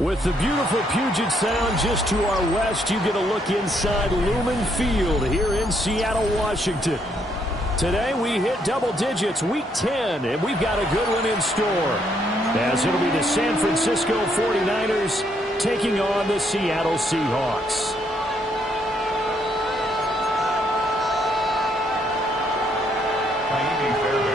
With the beautiful Puget Sound just to our west, you get a look inside Lumen Field here in Seattle, Washington. Today we hit double digits, week 10, and we've got a good one in store, as it'll be the San Francisco 49ers taking on the Seattle Seahawks.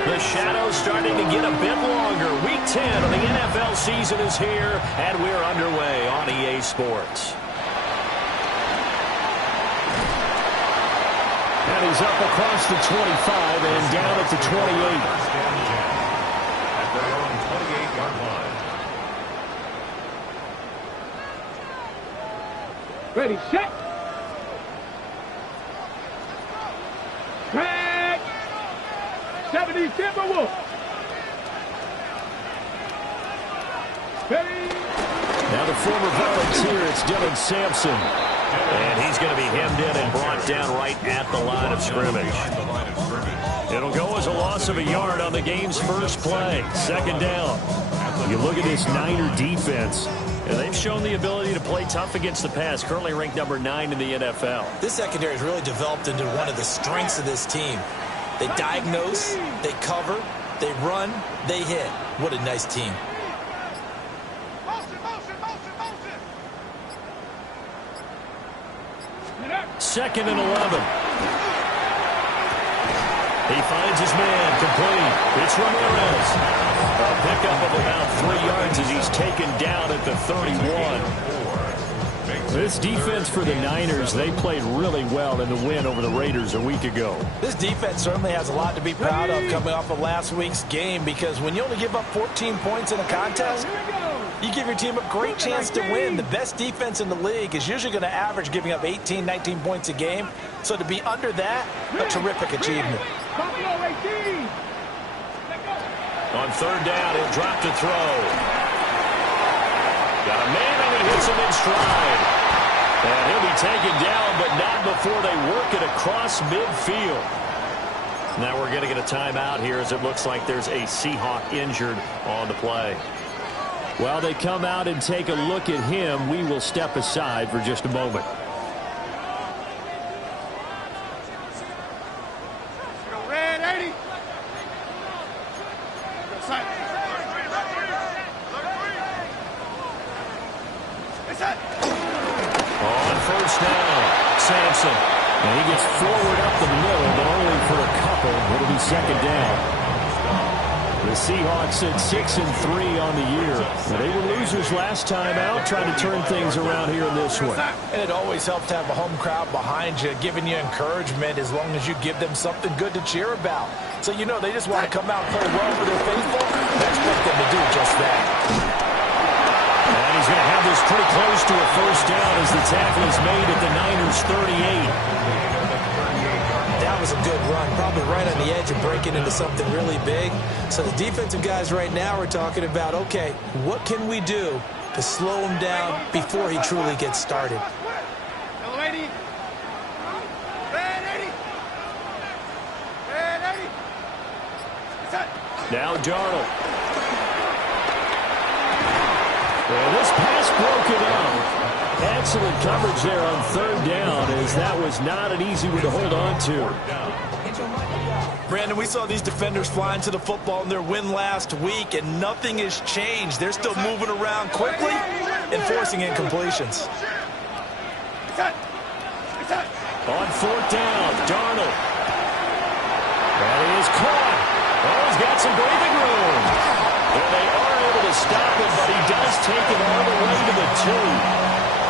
The shadow's starting to get a bit longer. Week 10 of the NFL season is here, and we're underway on EA Sports. And he's up across the 25 and down at the 28. At their own 28-yard line. Ready, set. Track. 70 Timberwolves. Ready. Now the former volunteer, it's Dylan Sampson. And he's going to be hemmed in and brought down right at the line of scrimmage. It'll go as a loss of a yard on the game's first play. Second down. You look at this Niner defense, and they've shown the ability to play tough against the pass, currently ranked number 9 in the NFL. This secondary has really developed into one of the strengths of this team. They diagnose, they cover, they run, they hit. What a nice team. Second and 11. He finds his man complete. It's Ramirez. A pickup of about 3 yards as he's taken down at the 31. This defense for the Niners, they played really well in the win over the Raiders a week ago. This defense certainly has a lot to be proud of coming off of last week's game, because when you only give up 14 points in a contest, you give your team a great chance to win. The best defense in the league is usually going to average giving up 18, 19 points a game. So to be under that, a terrific achievement. On third down, he'll drop to throw. Got a man and he hits him in stride. And he'll be taken down, but not before they work it across midfield. Now we're going to get a timeout here as it looks like there's a Seahawk injured on the play. While they come out and take a look at him, we will step aside for just a moment. On first down, Sampson. And he gets forward up the middle, but only for a couple. It'll be second down. The Seahawks at 6-3 on the year. Well, they were losers last time out, trying to turn things around here in this one. And it always helps to have a home crowd behind you, giving you encouragement as long as you give them something good to cheer about. So, you know, they just want to come out and play well for their faithful. I expect them to do just that. And he's going to have this pretty close to a first down as the tackle is made at the Niners' 38. That was a good run, probably right on the edge of breaking into something really big. So the defensive guys right now are talking about, okay, what can we do to slow him down before he truly gets started? Now Darnold. And this pass broken up. Excellent coverage there on third down, as that was not an easy one to hold on to. Brandon, we saw these defenders flying to the football in their win last week, and nothing has changed. They're still moving around quickly and forcing incompletions. On fourth down, Darnold. That is caught. Oh, he's got some breathing room. And they are able to stop it, but he does take it all the way to the 2.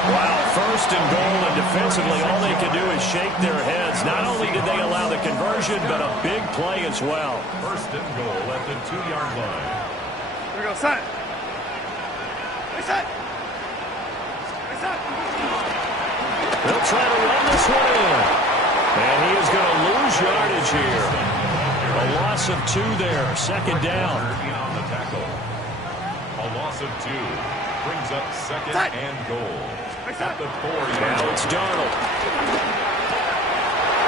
Wow, first and goal, and defensively all they can do is shake their heads. Not only did they allow the conversion, but a big play as well. First and goal at the 2-yard line. Here we go, set. Reset. Reset. They'll try to run this one in. And he is going to lose yardage here. A loss of 2 there, second down. On the tackle. A loss of 2 brings up second and goal. At the 4-yard line. Now it's Darnold.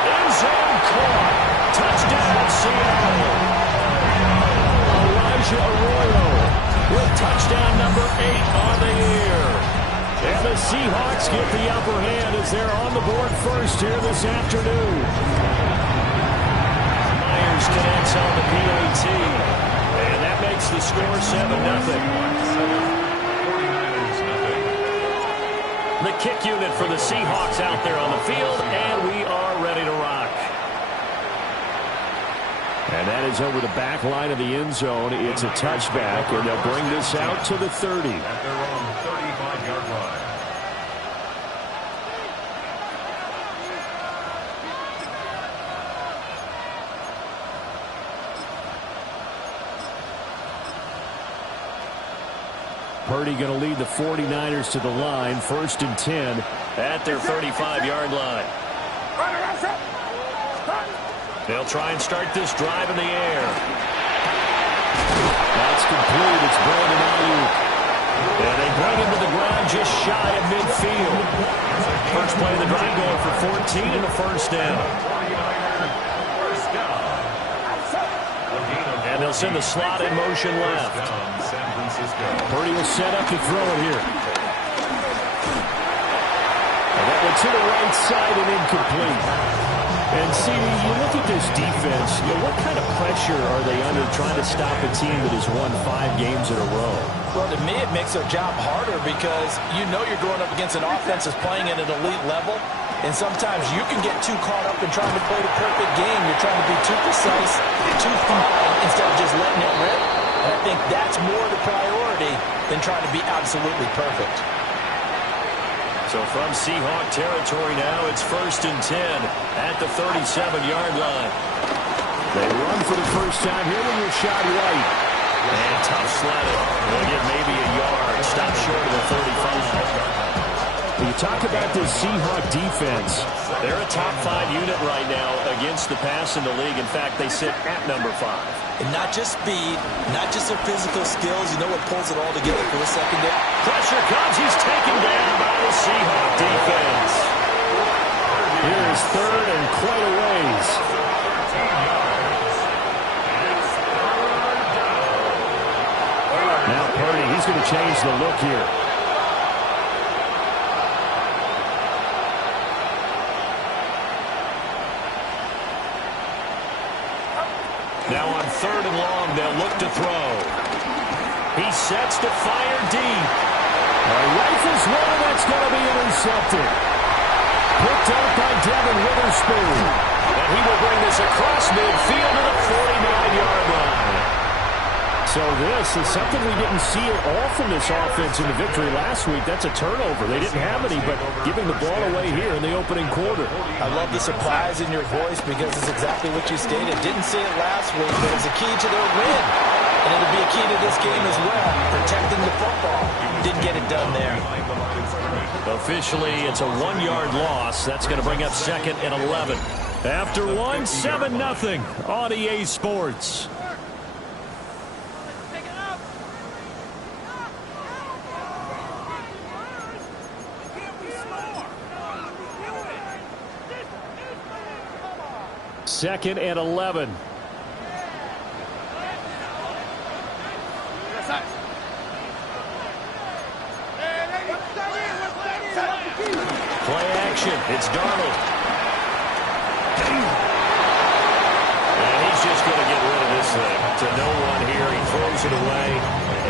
End zone caught. Touchdown, Seattle. Elijah Arroyo with touchdown number 8 on the year. And the Seahawks get the upper hand as they're on the board first here this afternoon. Myers connects on the PAT. And that makes the score 7-0. The kick unit for the Seahawks out there on the field, and we are ready to rock. And that is over the back line of the end zone. It's a touchback, and they'll bring this out to the 30. At their own 35-yard line. Purdy going to lead the 49ers to the line, 1st and 10 at their 35-yard line. They'll try and start this drive in the air. That's complete. It's Brandon Ayuk. And they bring him to the ground just shy of midfield. First play of the drive going for 14 and a first down. And they'll send the slot in motion left. Purdy will set up to throw it here. And that one to the right side and incomplete. And CD, you look at this defense, what kind of pressure are they under trying to stop a team that has won 5 games in a row? Well, to me, it makes their job harder because you know you're going up against an offense that's playing at an elite level. And sometimes you can get too caught up in trying to play the perfect game. You're trying to be too precise, too fine, instead of just letting it rip. And I think that's more the priority than trying to be absolutely perfect. So from Seahawk territory now, it's 1st and 10 at the 37-yard line. They run for the first time here with Rashad White. And tough sledding. They'll get maybe a yard. Stop short of the 35. You talk about this Seahawk defense. They're a top 5 unit right now against the pass in the league. In fact, they sit at number 5. And not just speed, not just their physical skills. You know what pulls it all together for a secondary? Pressure comes. He's taken down by the Seahawk defense. Here is third and quite a ways. Now Purdy, he's going to change the look here. Now on third and long, they'll look to throw. He sets to fire deep. Rifles one, that's going to be intercepted. Picked up by Devin Witherspoon. And he will bring this across midfield to the 49-yard line. So this is something we didn't see at all from this offense in the victory last week. That's a turnover. They didn't have any, but giving the ball away here in the opening quarter. I love the surprise in your voice because it's exactly what you stated. Didn't see it last week, but it's a key to their win. And it'll be a key to this game as well, protecting the football. Didn't get it done there. Officially, it's a 1-yard loss. That's going to bring up second and 11. After one, 7-0 on EA Sports. Second and 11. Play action. It's Darnold. And he's just going to get rid of this thing. To no one here. He throws it away.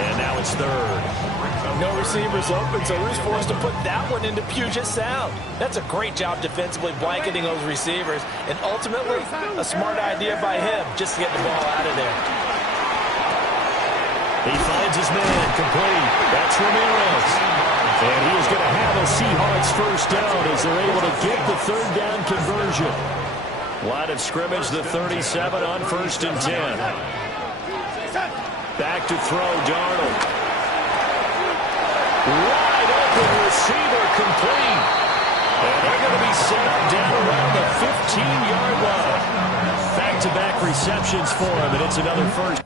And now it's third. No receivers open, so Rue's forced to put that one into Puget Sound. That's a great job defensively blanketing those receivers. And ultimately, a smart idea by him just to get the ball out of there. He finds his man complete. That's Ramirez. And he is going to have a Seahawks first down as they're able to get the third down conversion. Line of scrimmage, the 37 on first and 10. Back to throw, Darnold. Wide open receiver complete. And they're going to be set up down around the 15-yard line. Back-to-back receptions for him, and it's another first.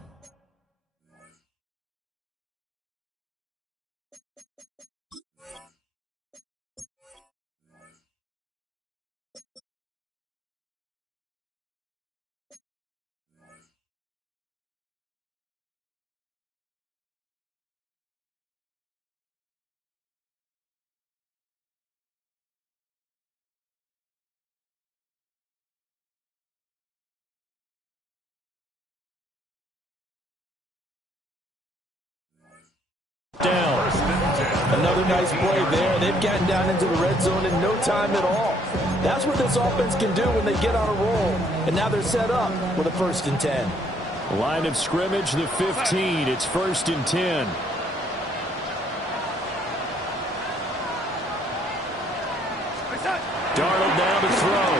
Down. Another nice play there. They've gotten down into the red zone in no time at all. That's what this offense can do when they get on a roll. And now they're set up with a first and 10. Line of scrimmage, the 15. It's first and 10. Darnold down to throw.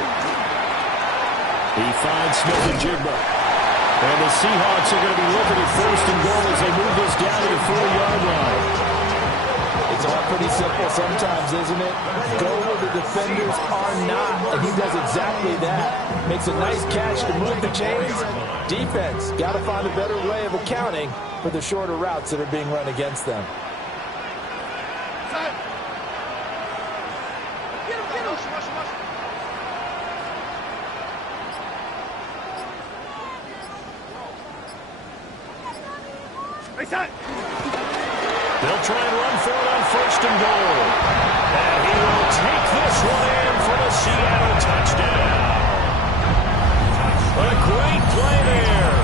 He finds Smith-Njigba. And the Seahawks are going to be looking at first and goal as they move this down to the 4-yard line. It's all pretty simple sometimes, isn't it? Go where the defenders are not, and he does exactly that. Makes a nice catch to move the chains. Defense, got to find a better way of accounting for the shorter routes that are being run against them. They'll try and run for it on first and goal. And he will take this one in for the Seattle touchdown. A great play there.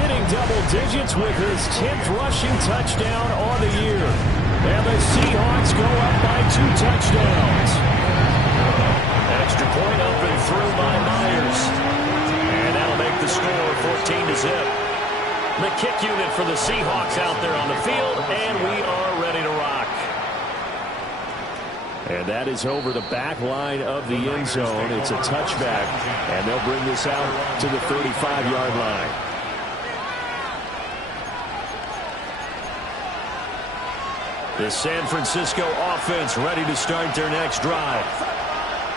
Hitting double digits with his 10th rushing touchdown on the year. And the Seahawks go up by 2 touchdowns. Extra point up and through by Myers. And that'll make the score 14-0. The kick unit for the Seahawks out there on the field, and we are ready to rock. And that is over the back line of the end zone. It's a touchback, and they'll bring this out to the 35-yard line. The San Francisco offense ready to start their next drive.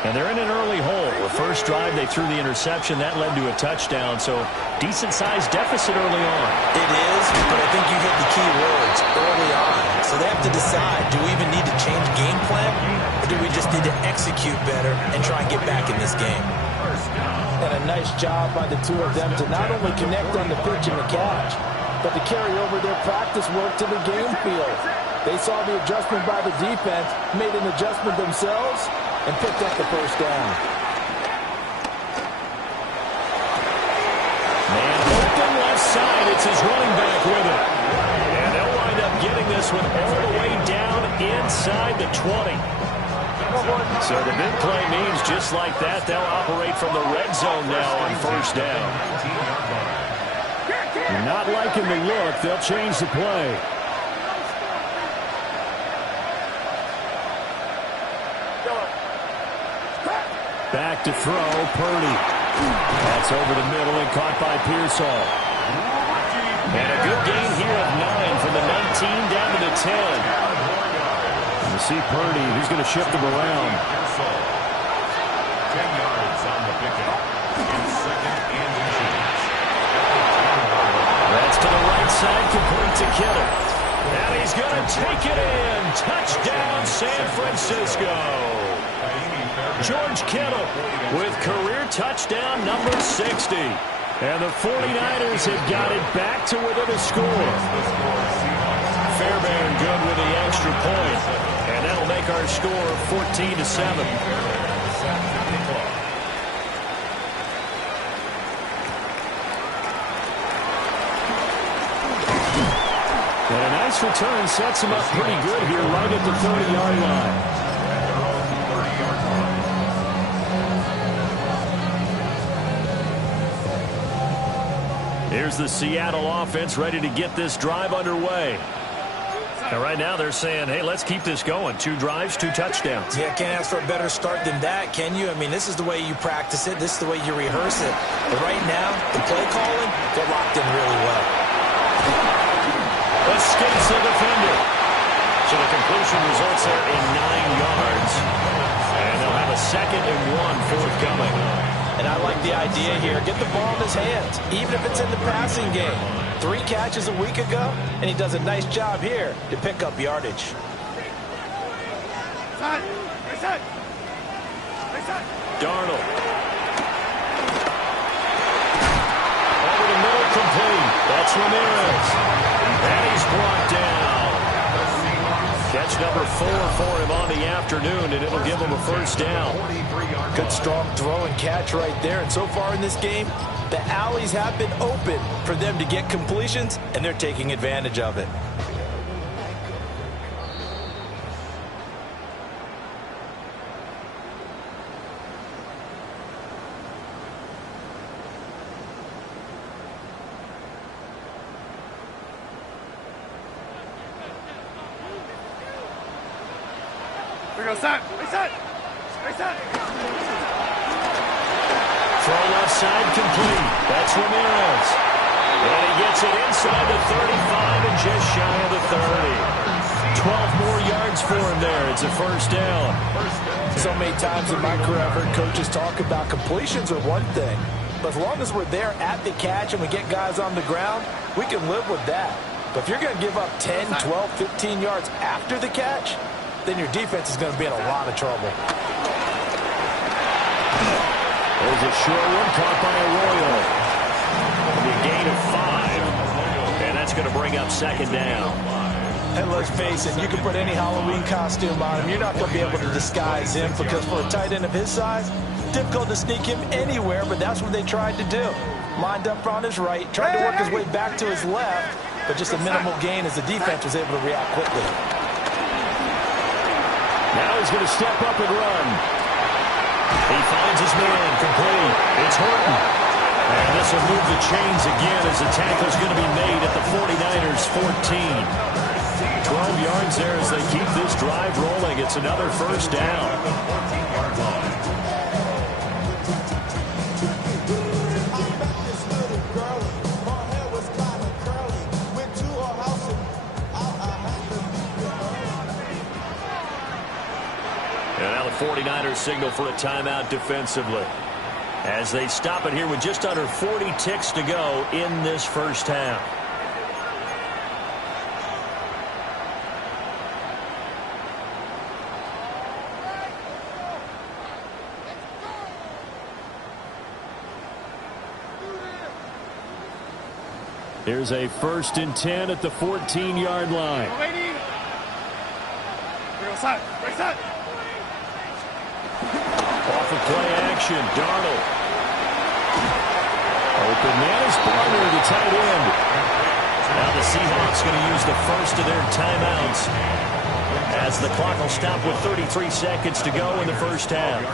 And they're in an early hole. The first drive, they threw the interception. That led to a touchdown, so decent-sized deficit early on. It is, but I think you hit the key words early on. So they have to decide, do we even need to change game plan, or do we just need to execute better and try and get back in this game? And a nice job by the two of them to not only connect on the pitch and the catch, but to carry over their practice work to the game field. They saw the adjustment by the defense, made an adjustment themselves, and picked up the first down. Man open left side. It's his running back with it. And they'll wind up getting this one all the way down inside the 20. So the big play means just like that, they'll operate from the red zone now on first down. Not liking the look. They'll change the play. Back to throw, Purdy. That's over the middle and caught by Pearsall. And a good gain here of 9 from the 19 down to the 10. You see Purdy, he's going to shift him around. 10 yards on the pickup. And second and inches. That's to the right side, complete to Kittle. And he's going to take it in. Touchdown, San Francisco. George Kittle with career touchdown number 60. And the 49ers have got it back to within a score. Fairbairn good with the extra point. And that'll make our score 14-7. And a nice return sets him up pretty good here right at the 30-yard line. Here's the Seattle offense ready to get this drive underway. And right now they're saying, hey, let's keep this going. 2 drives, 2 touchdowns. Yeah, can't ask for a better start than that, can you? I mean, this is the way you practice it. This is the way you rehearse it. But right now, the play calling, they're locked in really well. Escapes the defender. So the completion results there in 9 yards. And they'll have a 2nd and 1 forthcoming. And I like the idea here. Get the ball in his hands, even if it's in the passing game. 3 catches a week ago, and he does a nice job here to pick up yardage. Darnold. Over the middle, complete. That's Ramirez. And he's brought down. Catch number 4 for him on the afternoon, and it'll give him a first down. Good strong throw and catch right there. And so far in this game, the alleys have been open for them to get completions, and they're taking advantage of it. There goes that. Reset. Reset. Throw left side complete. That's Ramirez. And he gets it inside the 35 and just shy of the 30. 12 more yards for him there. It's a first down. So many times in my career, I've heard coaches talk about completions are one thing. But as long as we're there at the catch and we get guys on the ground, we can live with that. But if you're going to give up 10, 12, 15 yards after the catch, then your defense is going to be in a lot of trouble. There's a short one caught by Arroyo. A gain of 5. And that's going to bring up 2nd down. And let's face it, you can put any Halloween costume on him. You're not going to be able to disguise him because for a tight end of his size, difficult to sneak him anywhere, but that's what they tried to do. Lined up on his right, tried to work his way back to his left, but just a minimal gain as the defense was able to react quickly. Now he's going to step up and run. He finds his man complete. It's Horton. And this will move the chains again as the tackle's going to be made at the 49ers 14. 12 yards there as they keep this drive rolling. It's another first down. signal for a timeout defensively. As they stop it here with just under 40 ticks to go in this first half. Here's a 1st and 10 at the 14-yard line. Off of play action, Darnold. Open man is Barner, the tight end. Now the Seahawks going to use the first of their timeouts as the clock will stop with 33 seconds to go in the first half.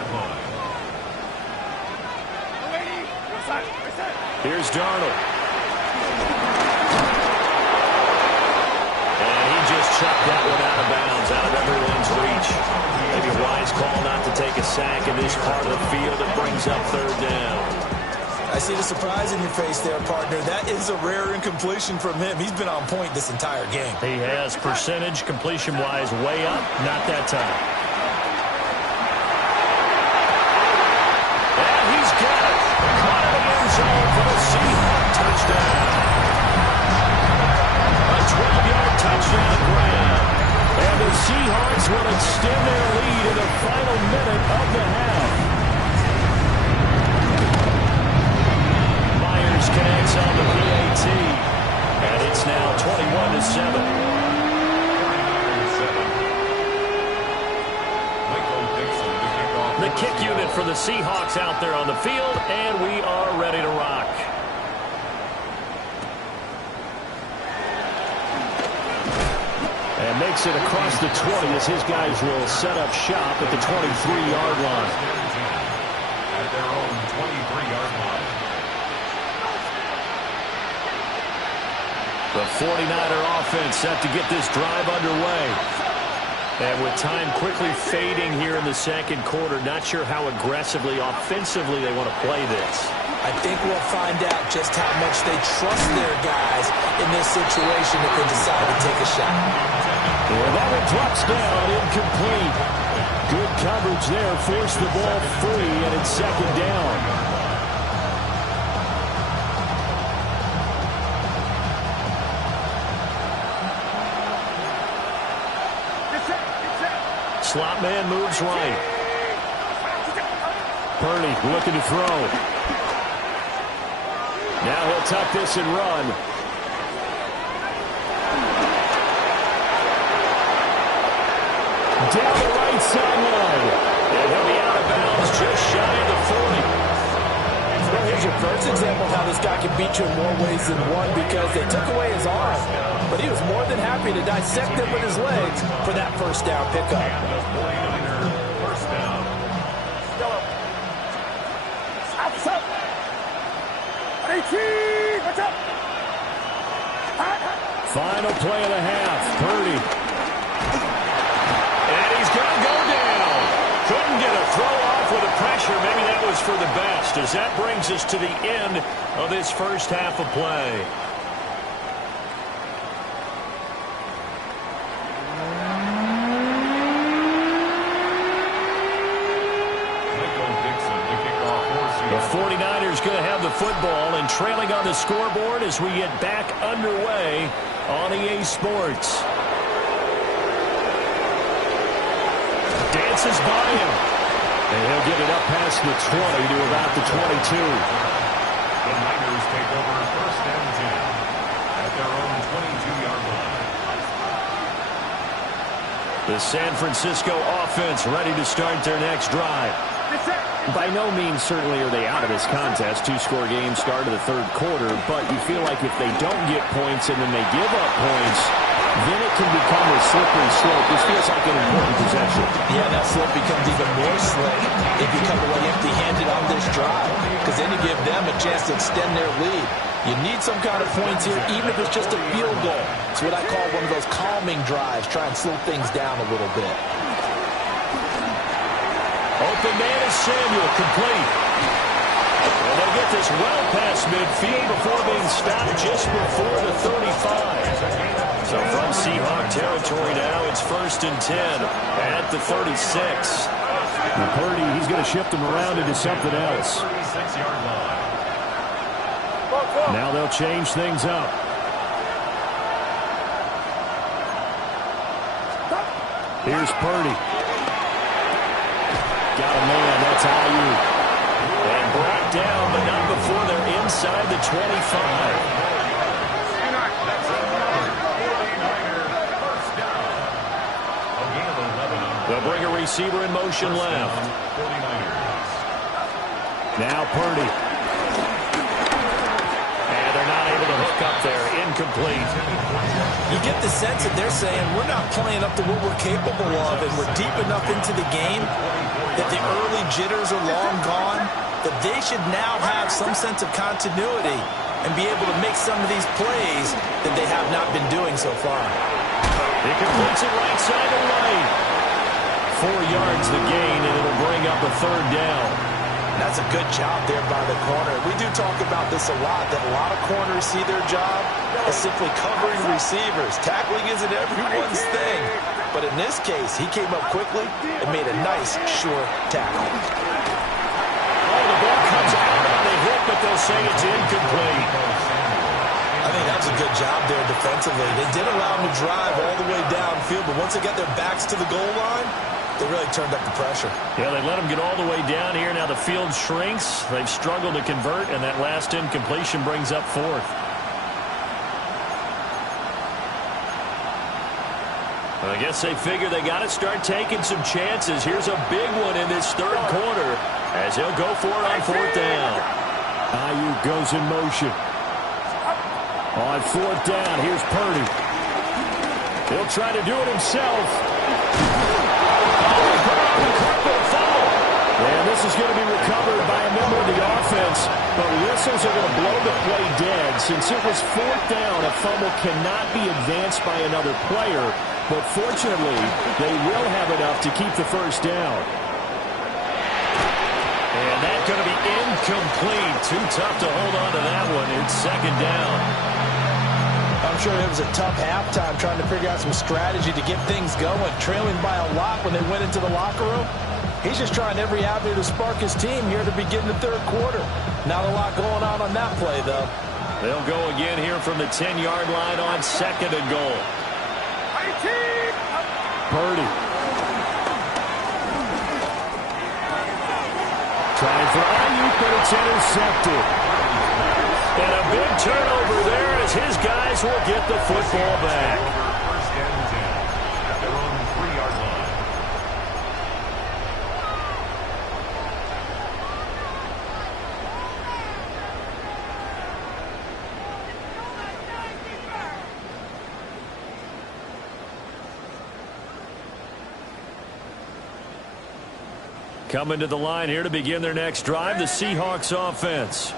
Here's Darnold. And he just chucked that one out of bounds, out of everyone's reach. Maybe a wise call not to take a sack in this part of the field. It brings up 3rd down. I see the surprise in your face there, partner. That is a rare incompletion from him. He's been on point this entire game. He has percentage completion-wise way up. Not that time. And he's got it. Caught in the end zone for the Seahawks touchdown. A 12-yard touchdown grab. And the Seahawks will extend their lead in the final minute of the half. Myers connects on the PAT. And it's now 21-7. The kick unit for the Seahawks out there on the field, and we are ready to rock. And makes it across the 20 as his guys will set up shop at the 23-yard line. At their own 23-yard line. The 49er offense set to get this drive underway. And with time quickly fading here in the second quarter, not sure how aggressively, offensively they want to play this. I think we'll find out just how much they trust their guys in this situation if they decide to take a shot. Well, that one drops down, incomplete. Good coverage there, forced the ball free, and it's 2nd down. Slot man moves right. Purdy looking to throw. Now he'll tuck this and run. Down the right sideline. And he'll be out of bounds just shy of the 40. Well, here's your first example of how this guy can beat you in more ways than one, because they took away his arm, but he was more than happy to dissect it with his legs for that first down pickup. First down. Final play of the half. Purdy. And he's going to go down. Couldn't get a throw off with the pressure. Maybe that was for the best, as that brings us to the end of this first half of play. The 49ers going to have the football and trailing on the scoreboard as we get back underway on EA Sports. Dances by him. And he'll get it up past the 20 to about the 22. The Niners take over 1st and 10 at their own 22-yard line. The San Francisco offense ready to start their next drive. By no means certainly are they out of this contest. 2-score game start of the 3rd quarter, but you feel like if they don't get points and then they give up points, then it can become a slippery slope. This feels like an important possession. Yeah, that slope becomes even more slick if you come away empty-handed on this drive, because then you give them a chance to extend their lead. You need some kind of points here, even if it's just a field goal. It's what I call one of those calming drives. Try and slow things down a little bit. Open man is Samuel, complete. And they'll get this well past midfield before being stopped just before the 35. So from Seahawk territory now, it's 1st and 10 at the 36. And Purdy, he's going to shift him around into something else. 36-yard line. Now they'll change things up. Here's Purdy. Got a man. That's Ayuk. And brought down, but not before they're inside the 25. They'll bring a receiver in motion left. Now Purdy. And they're not able to hook up there. Incomplete. You get the sense that they're saying we're not playing up to what we're capable of, and we're deep enough into the game that the early jitters are long gone, that they should now have some sense of continuity and be able to make some of these plays that they have not been doing so far. He completes it right side of the lane. 4 yards the gain, and it'll bring up a third down. That's a good job there by the corner. We do talk about this a lot, that a lot of corners see their job as simply covering receivers. Tackling isn't everyone's thing. But in this case, he came up quickly and made a nice, sure tackle. Oh, the ball comes out on the hit, but they'll say it's incomplete. I think that's a good job there defensively. They did allow him to drive all the way downfield, but once they got their backs to the goal line, they really turned up the pressure. Yeah, they let him get all the way down here. Now the field shrinks. They've struggled to convert, and that last incompletion brings up fourth. I guess they figure they got to start taking some chances. Here's a big one in this third quarter as he'll go for it on fourth down. Ayuk goes in motion. On fourth down, here's Purdy. He'll try to do it himself. And this is going to be recovered by a member of the offense, but whistles are going to blow the play dead. Since it was fourth down, a fumble cannot be advanced by another player, but fortunately, they will have enough to keep the first down. And that's going to be incomplete. Too tough to hold on to that one. It's second down. I'm sure it was a tough halftime trying to figure out some strategy to get things going. Trailing by a lot when they went into the locker room. He's just trying every avenue to spark his team here to begin the third quarter. Not a lot going on that play, though. They'll go again here from the 10-yard line on second and goal. Purdy. Trying for Ayuk, but it's intercepted. And a big turnover there as his guys will get the football back. First and 10 at their own 3-yard line. Coming to the line here to begin their next drive, the Seahawks offense.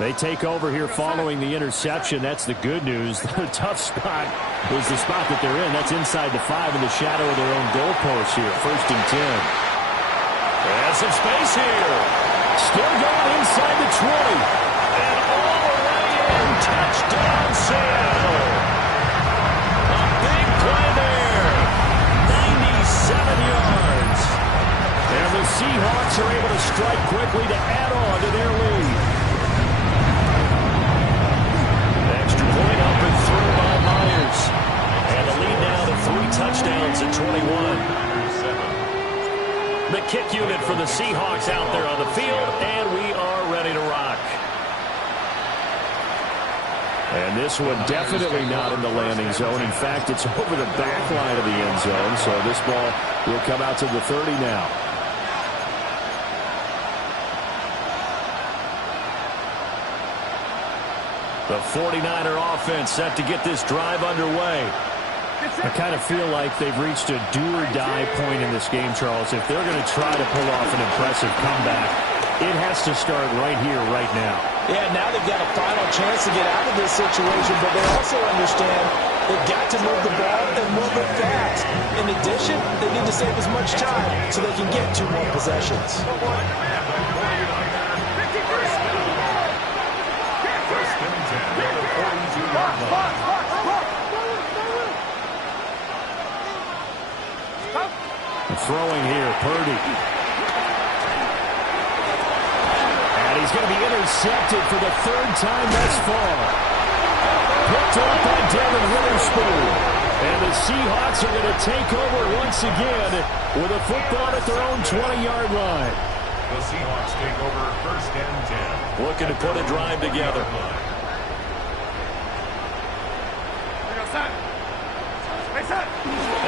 They take over here following the interception. That's the good news. The tough spot is the spot that they're in. That's inside the 5 in the shadow of their own goalpost here. First and 10. And some space here. Still going inside the 20. And all the way in. Touchdown, Seattle. A big play there. 97 yards. And the Seahawks are able to strike quickly to add on to their lead. Extra point up and through by Myers. And the lead now to 3 touchdowns at 21. The kick unit for the Seahawks out there on the field, and we are ready to rock. And this one definitely not in the landing zone. In fact, it's over the back line of the end zone, so this ball will come out to the 30 now. The 49er offense set to get this drive underway. I kind of feel like they've reached a do-or-die point in this game, Charles. If they're going to try to pull off an impressive comeback, it has to start right here, right now. Yeah, now they've got a final chance to get out of this situation, but they also understand they've got to move the ball and move it fast. In addition, they need to save as much time so they can get 2 more possessions. Throwing here. Purdy. And he's going to be intercepted for the third time thus far. Picked up by Devin Witherspoon. And the Seahawks are going to take over once again with a football at their own 20-yard line. The Seahawks take over 1st and 10. Looking to put a drive together.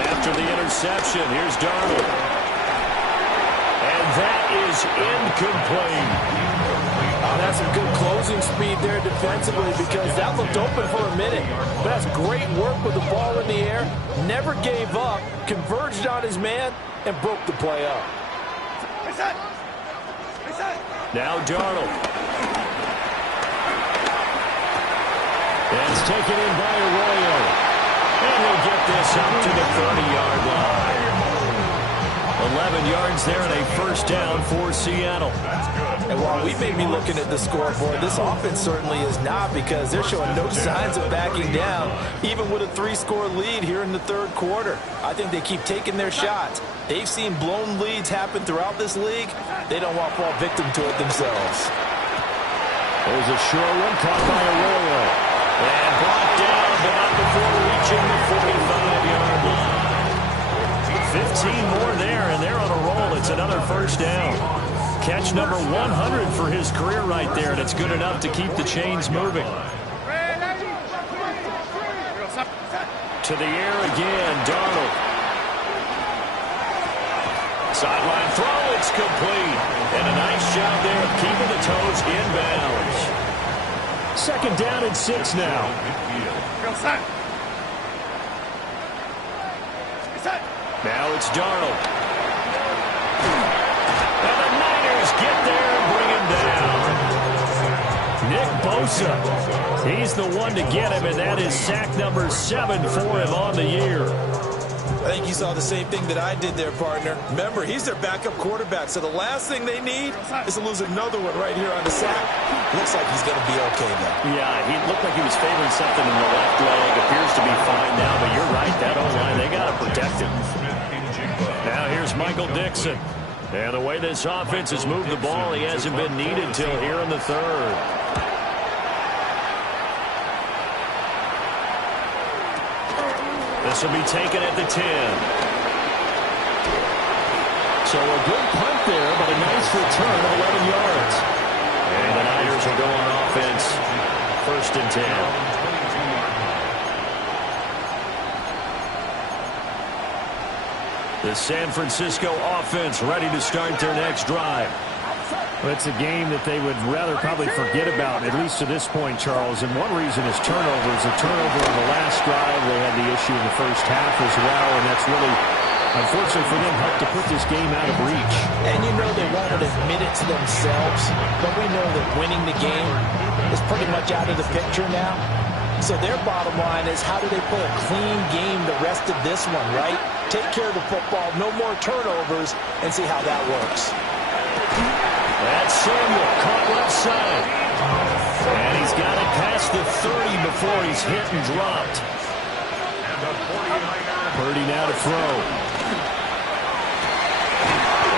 After the interception, here's Darnold. And that is incomplete. That's some good closing speed there defensively because that looked open for a minute. But that's great work with the ball in the air. Never gave up, converged on his man, and broke the play up. Now Darnold. It's taken in by Arroyo. And he'll get this up to the 30-yard line. 11 yards there and a first down for Seattle. And while we may be looking at the scoreboard, this offense certainly is not because they're showing no signs of backing down, even with a 3-score lead here in the third quarter. I think they keep taking their shots. They've seen blown leads happen throughout this league. They don't want to fall victim to it themselves. There's a short one caught by Arroyo. And brought down, but not before reaching the 45-yard line. 15 more there, and they're on a roll. It's another first down. Catch number 100 for his career right there, and it's good enough to keep the chains moving. To the air again, Darnold. Sideline throw, it's complete. And a nice job there of keeping the toes inbounds. 2nd down and 6 now. Now it's Darnold. And the Niners get there and bring him down. Nick Bosa. He's the one to get him, and that is sack number 7 for him on the year. I think you saw the same thing that I did there, partner. Remember, he's their backup quarterback, so the last thing they need is to lose another one right here on the sack. Looks like he's going to be okay, though. Yeah, he looked like he was favoring something in the left leg. Appears to be fine now, but you're right, that O-line, they got to protect him. Now here's Michael Dixon. And the way this offense has moved the ball, he hasn't been needed till here in the third. This will be taken at the 10. So a good punt there, but a nice return of 11 yards. And the Niners will go on offense. 1st and 10. The San Francisco offense ready to start their next drive. Well, it's a game that they would rather probably forget about, at least to this point, Charles. And one reason is turnovers. A turnover on the last drive. They had the issue in the first half as well, and that's really, unfortunately for them, helped to put this game out of reach. And you know they won't admit it to themselves, but we know that winning the game is pretty much out of the picture now. So their bottom line is, how do they play a clean game the rest of this one, right? Take care of the football, no more turnovers, and see how that works. That's Samuel, caught left side. And he's got it past the 30 before he's hit and dropped. Purdy now to throw.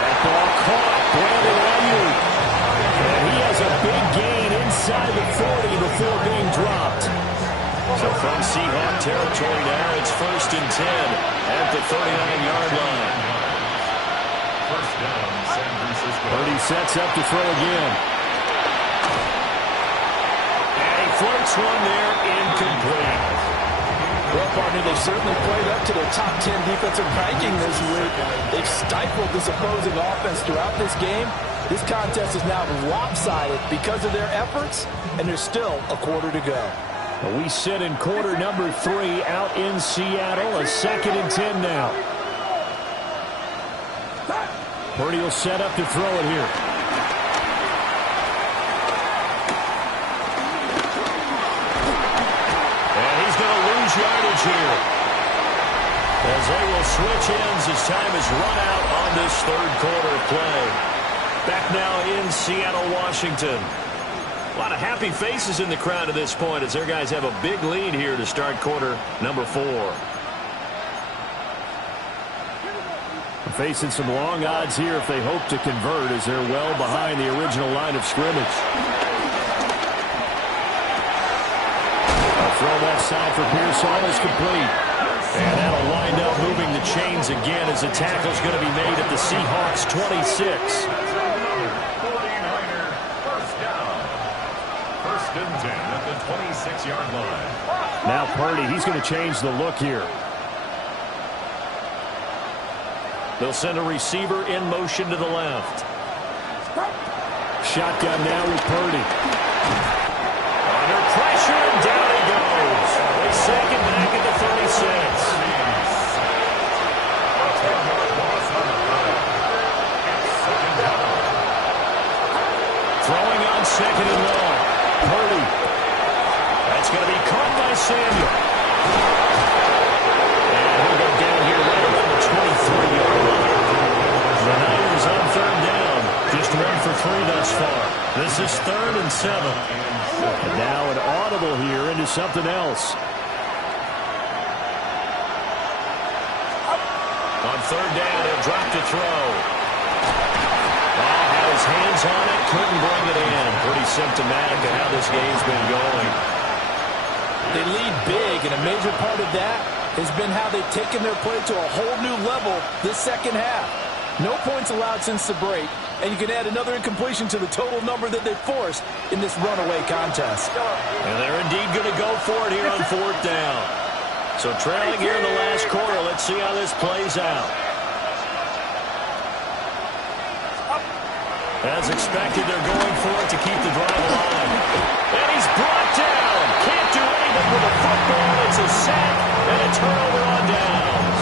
That ball caught. Brandon Ayuk. And he has a big gain inside the 40 before being dropped. So from Seahawk territory now, it's 1st and 10 at the 39-yard line. First down, San Francisco. Purdy sets up to throw again. And he floats one there, incomplete. Well, partner, they've certainly played up to their top 10 defensive ranking this week. They've stifled this opposing offense throughout this game. This contest is now lopsided because of their efforts, and there's still a quarter to go. We sit in quarter number 3 out in Seattle. A 2nd and 10 now. Purdy will set up to throw it here. And he's going to lose yardage here, as they will switch ends as time is run out on this third quarter of play. Back now in Seattle, Washington. A lot of happy faces in the crowd at this point as their guys have a big lead here to start quarter number 4. facing some long odds here if they hope to convert, as they're well behind the original line of scrimmage. A throw left side for Pearsall is complete. And that'll wind up moving the chains again as the tackle's going to be made at the Seahawks 26. 49er first down. First and 10 at the 26-yard line. Now Purdy, he's going to change the look here. They'll send a receiver in motion to the left. Shotgun now with Purdy. Under pressure, and down he goes. They second back at the 36. Throwing on second and long. Purdy. That's going to be caught by Samuel. And he'll go down here right around the 23-yard line. The Niners on third down. Just 1 for 3 thus far. This is 3rd and 7. And now an audible here into something else. On third down, he'll drop to throw. Had his hands on it, couldn't bring it in. Pretty symptomatic of how this game's been going. They lead big, and a major part of that has been how they've taken their play to a whole new level this second half. No points allowed since the break, and you can add another incompletion to the total number that they forced in this runaway contest. And they're indeed going to go for it here on fourth down. So trailing here in the last quarter, let's see how this plays out. As expected, they're going for it to keep the drive alive. And he's brought down. Can't do anything with a football. It's a sack and a turnover on downs.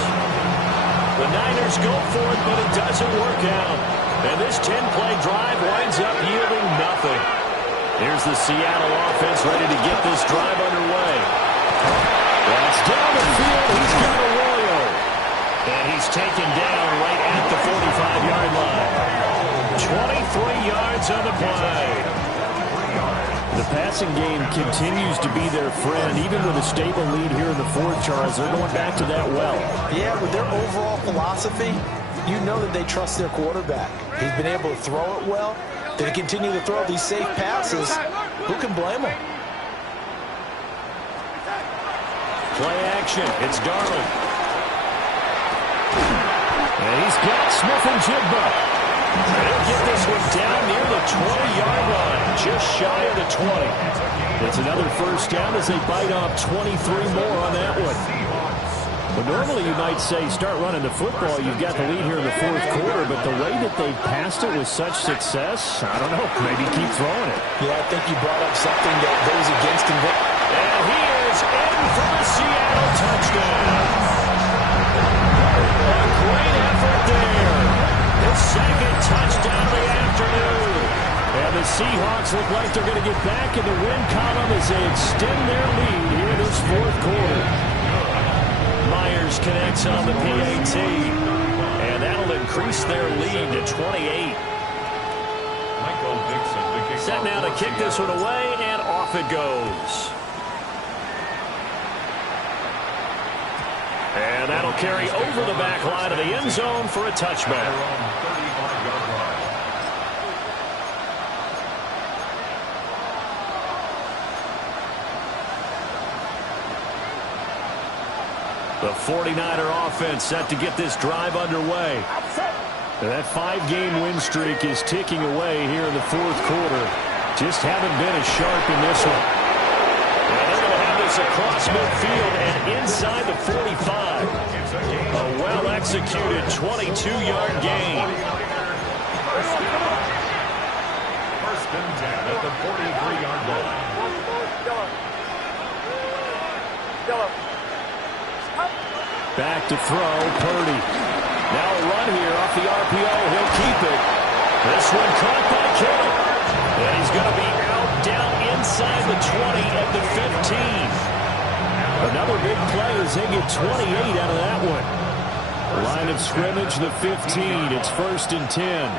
The Niners go for it, but it doesn't work out. And this 10-play drive winds up yielding nothing. Here's the Seattle offense ready to get this drive underway. That's down the field. He's got Arroyo. And he's taken down right at the 45-yard line. 23 yards on the play. The passing game continues to be their friend. Even with a stable lead here in the fourth, Charles, they're going back to that well. Yeah, with their overall philosophy, you know that they trust their quarterback. He's been able to throw it well. They continue to throw these safe passes. Who can blame them? Play action. It's Darnold. And he's got Smith-Njigba. They'll get this one down near the 20-yard line, just shy of the 20. It's another first down as they bite off 23 more on that one. But normally you might say start running the football. You've got the lead here in the fourth quarter, but the way that they've passed it with such success, I don't know, maybe keep throwing it. Yeah, I think you brought up something that goes against him. And he is in for the Seattle touchdown. A great effort there. His second touchdown of the afternoon. And the Seahawks look like they're going to get back in the win column as they extend their lead here in this fourth quarter. Myers connects on the PAT. And that'll increase their lead to 28. Set now to kick this one away, and off it goes. And that'll carry over the back line of the end zone for a touchback. The 49er offense set to get this drive underway. That 5-game win streak is ticking away here in the fourth quarter. Just haven't been as sharp in this one. And they're going to have this across midfield and inside the 45. A well-executed 22-yard gain. First and 10 at the 43-yard line. Back to throw, Purdy. Now a run here off the RPO. He'll keep it. This one caught by Kittle. And he's going to be out down inside the 20 at the 15. Another big play as they get 28 out of that one. Line of scrimmage, the 15. It's first and 10.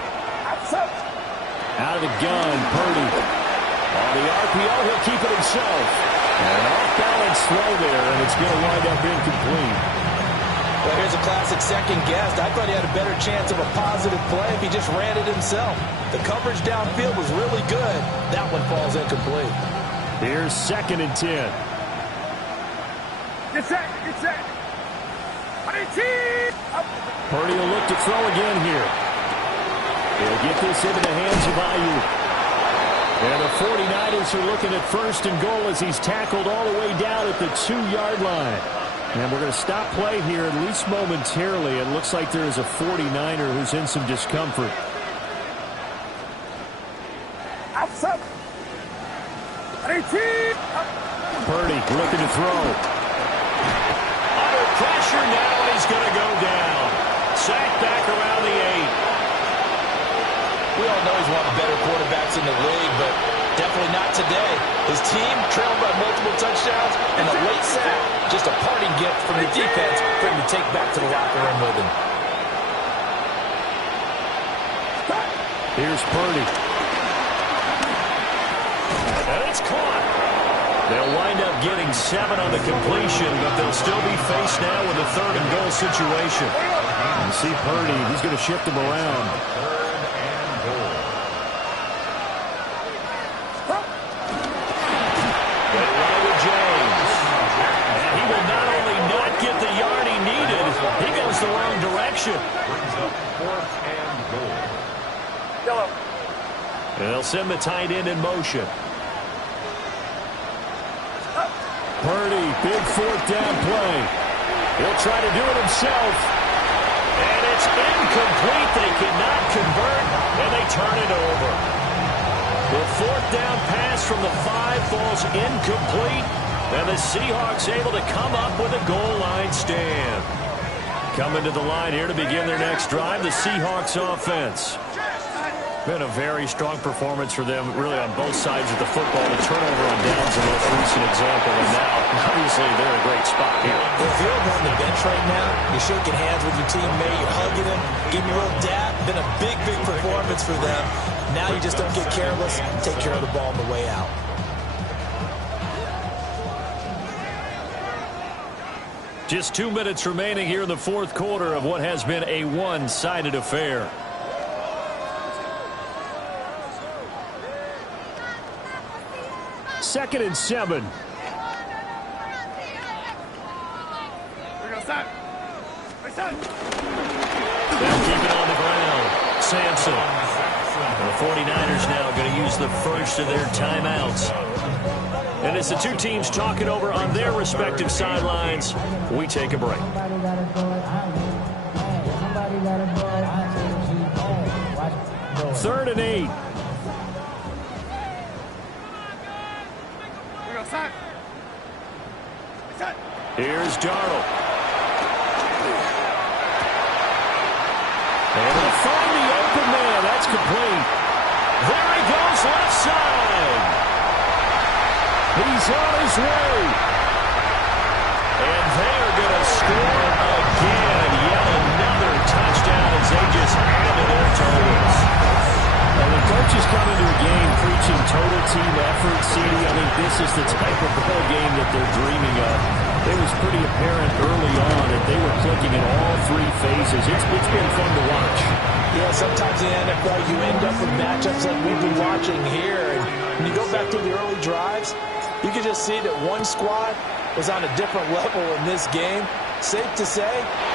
Out of the gun, Purdy. On the RPO, he'll keep it himself. And off-balance throw there, and it's going to wind up incomplete. Well, here's a classic second guess. I thought he had a better chance of a positive play if he just ran it himself. The coverage downfield was really good. That one falls incomplete. Here's 2nd and 10. Get set, get set. Purdy will look to throw again here. He'll get this into the hands of Ayuk. And the 49ers are looking at 1st and goal as he's tackled all the way down at the 2-yard line. And we're going to stop play here, at least momentarily. It looks like there is a 49er who's in some discomfort. Purdy looking to throw. Under pressure now, he's going to go down. Sacked back around the 8. We all know he's one of the better quarterbacks in the league, but definitely not today. His team trailed by multiple touchdowns, and a late sack, just a parting gift from the defense for him to take back to the locker room with him. Here's Purdy. And it's caught. They'll wind up getting 7 on the completion, but they'll still be faced now with a 3rd and goal situation. You see Purdy, he's going to shift him around. The wrong direction. Brings up 4th and goal. And they'll send the tight end in motion. Purdy, big 4th down play. He'll try to do it himself. And it's incomplete. They cannot convert, and they turn it over. The 4th down pass from the 5 falls incomplete, and the Seahawks able to come up with a goal line stand. Coming to the line here to begin their next drive, the Seahawks offense. Been a very strong performance for them, really, on both sides of the football. The turnover on downs the most recent example, and now, obviously, they're in a great spot here. If you're on the bench right now, you're shaking hands with your teammate, you're hugging him, giving a little dab. Been a big, big performance for them. Now you just don't get careless, take care of the ball on the way out. Just 2 minutes remaining here in the 4th quarter of what has been a one-sided affair. Second and 7. They'll keep it on the ground. Sampson. The 49ers now going to use the first of their timeouts. And as the two teams talk it over on their respective sidelines, we take a break. 3rd and 8. Here's Darnold. And they'll find the open man. That's complete. There he goes, left side. He's on his way. And they're going to score again. Yet another touchdown as they just add to their totals. And when coaches come into a game preaching total team effort, CD, I think this is the type of ball game that they're dreaming of. It was pretty apparent early on that they were clicking in all 3 phases. It's been fun to watch. Yeah, sometimes in the NFL you end up with matchups like we've been watching here. And when you go back through the early drives, you can just see that one squad was on a different level in this game. Safe to say,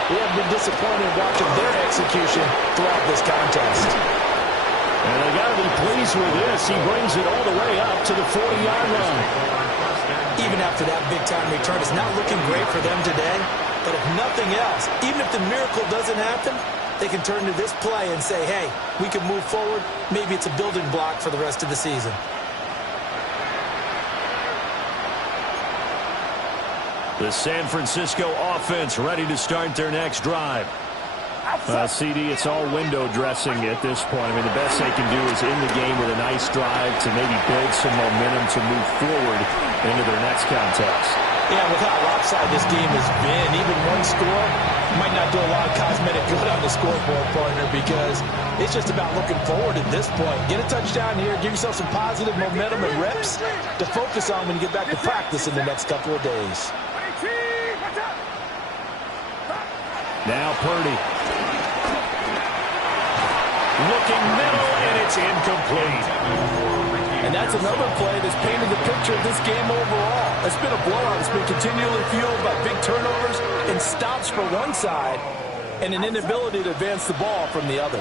we have been disappointed watching their execution throughout this contest. And they got to be pleased with this. He brings it all the way up to the 40-yard line. Even after that big-time return, it's not looking great for them today. But if nothing else, even if the miracle doesn't happen, they can turn to this play and say, hey, we can move forward. Maybe it's a building block for the rest of the season. The San Francisco offense ready to start their next drive. CD, it's all window dressing at this point. I mean, the best they can do is in the game with a nice drive to maybe build some momentum to move forward into their next contest. Yeah, with how lopsided this game has been, even one score might not do a lot of cosmetic good on the scoreboard, partner, because it's just about looking forward at this point. Get a touchdown here, give yourself some positive momentum and reps to focus on when you get back to practice in the next couple of days. Now Purdy. Looking middle, and it's incomplete. And that's another play that's painted the picture of this game overall. It's been a blowout. It's been continually fueled by big turnovers and stops for one side and an inability to advance the ball from the other.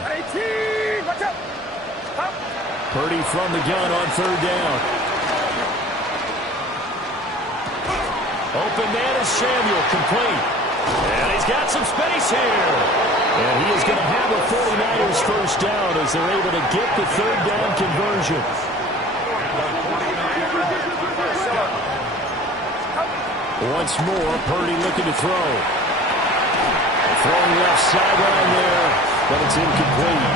Purdy from the gun on third down. Open man is Samuel, complete. And he's got some space here. And he is going to have a 49ers first down as they're able to get the third down conversion. Once more, Purdy looking to throw. Throwing left sideline there, but it's incomplete.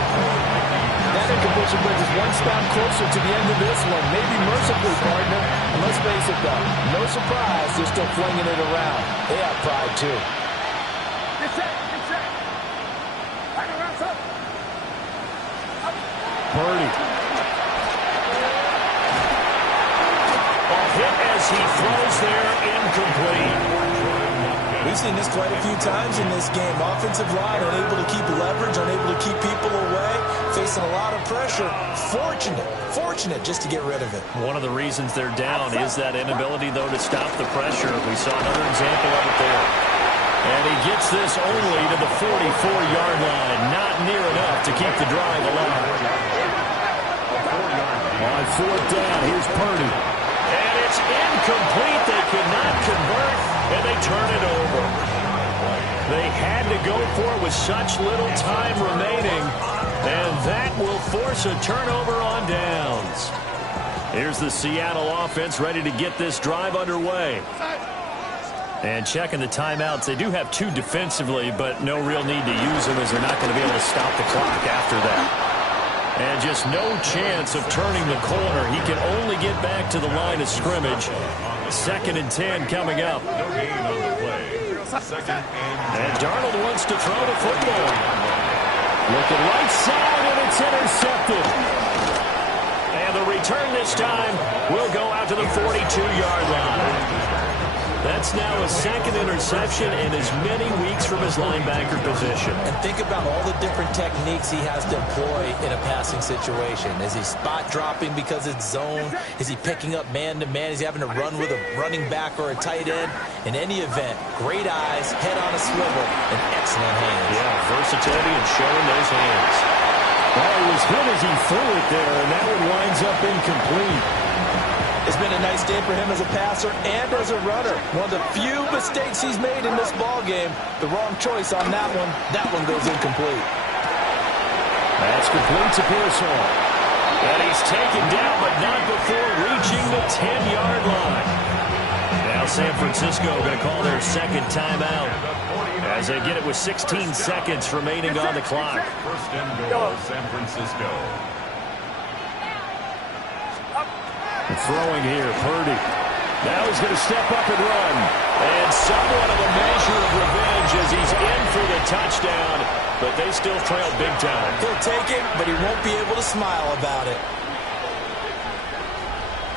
That incompletion brings us one step closer to the end of this one. Maybe mercifully, partner. And let's face it, though, no surprise, they're still flinging it around. They have pride, too. Purdy. A hit as he throws there, incomplete. We've seen this quite a few times in this game. Offensive line unable to keep leverage, unable to keep people away, facing a lot of pressure. Fortunate just to get rid of it. One of the reasons they're down is that inability, though, to stop the pressure. We saw another example of it there. And he gets this only to the 44-yard line. Not near enough to keep the drive alive. On fourth down, here's Purdy. And it's incomplete. They could not convert, and they turn it over. They had to go for it with such little time remaining, and that will force a turnover on downs. Here's the Seattle offense ready to get this drive underway. And checking the timeouts, they do have two defensively, but no real need to use them as they're not going to be able to stop the clock after that. And just no chance of turning the corner. He can only get back to the line of scrimmage. 2nd and 10 coming up. No gain on the play. 2nd and Darnold wants to throw the football. Looking right side, and it's intercepted. And the return this time will go out to the 42-yard line. That's now a 2nd interception in as many weeks from his linebacker position. And think about all the different techniques he has to employ in a passing situation. Is he spot dropping because it's zone? Is he picking up man-to-man? Is he having to run with a running back or a tight end? In any event, great eyes, head on a swivel, and excellent hands. Yeah, versatility and showing those hands. Well, it was hit as he threw it there, and that one winds up incomplete. It's been a nice day for him as a passer and as a runner. One of the few mistakes he's made in this ball game. The wrong choice on that one. That one goes incomplete. That's complete to Pearsall. And he's taken down, but not before reaching the 10-yard line. Now San Francisco going to call their 2nd timeout as they get it with 16 seconds remaining on the clock. 1st and goal, San Francisco. Throwing here, Purdy. Now he's going to step up and run. And somewhat of a measure of revenge as he's in for the touchdown, but they still trail big time. He'll take it, but he won't be able to smile about it.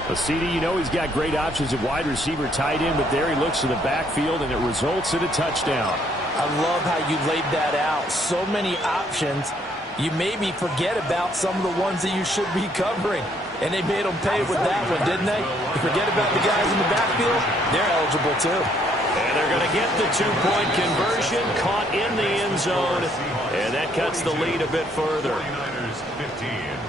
Well, CD, you know he's got great options at wide receiver, tight end, but there he looks to the backfield, and it results in a touchdown. I love how you laid that out. So many options. You maybe forget about some of the ones that you should be covering. And they made them pay with that one, didn't they? You forget about the guys in the backfield, they're eligible too. And they're going to get the 2-point conversion, caught in the end zone, and that cuts the lead a bit further. 49ers 15.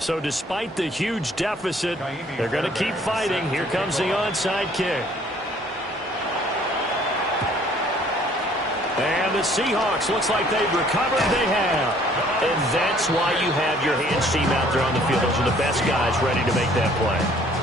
So despite the huge deficit, they're going to keep fighting. Here comes the onside kick. And the Seahawks, looks like they've recovered. They have. And that's why you have your hands team out there on the field. Those are the best guys ready to make that play.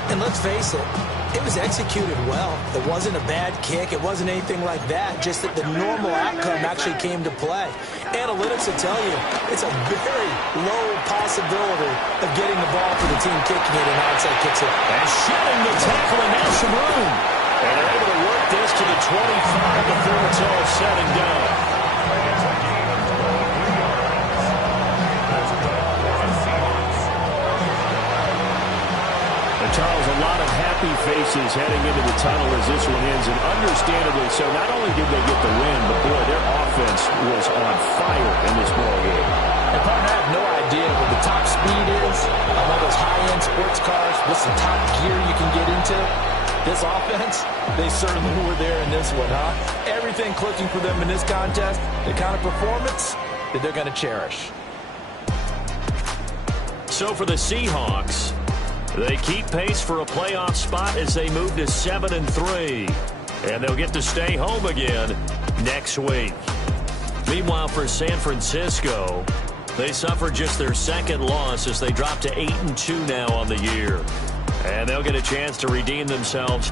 And let's face it, it was executed well. It wasn't a bad kick. It wasn't anything like that. Just that the normal outcome actually came to play. Analytics will tell you it's a very low possibility of getting the ball for the team kicking it and onside kicks it. And shedding the tackle, and now some room. And they're able to work this to the 25 before it's all said and done. Charles, a lot of happy faces heading into the tunnel as this one ends, and understandably so. Not only did they get the win, but, boy, their offense was on fire in this ballgame. And partner, I have no idea what the top speed is on one of those high-end sports cars. What's the top gear you can get into? This offense, they certainly were there in this one, huh? Everything clicking for them in this contest, the kind of performance that they're going to cherish. So for the Seahawks, they keep pace for a playoff spot as they move to 7-3. And they'll get to stay home again next week. Meanwhile, for San Francisco, they suffered just their second loss as they drop to 8-2 now on the year. And they'll get a chance to redeem themselves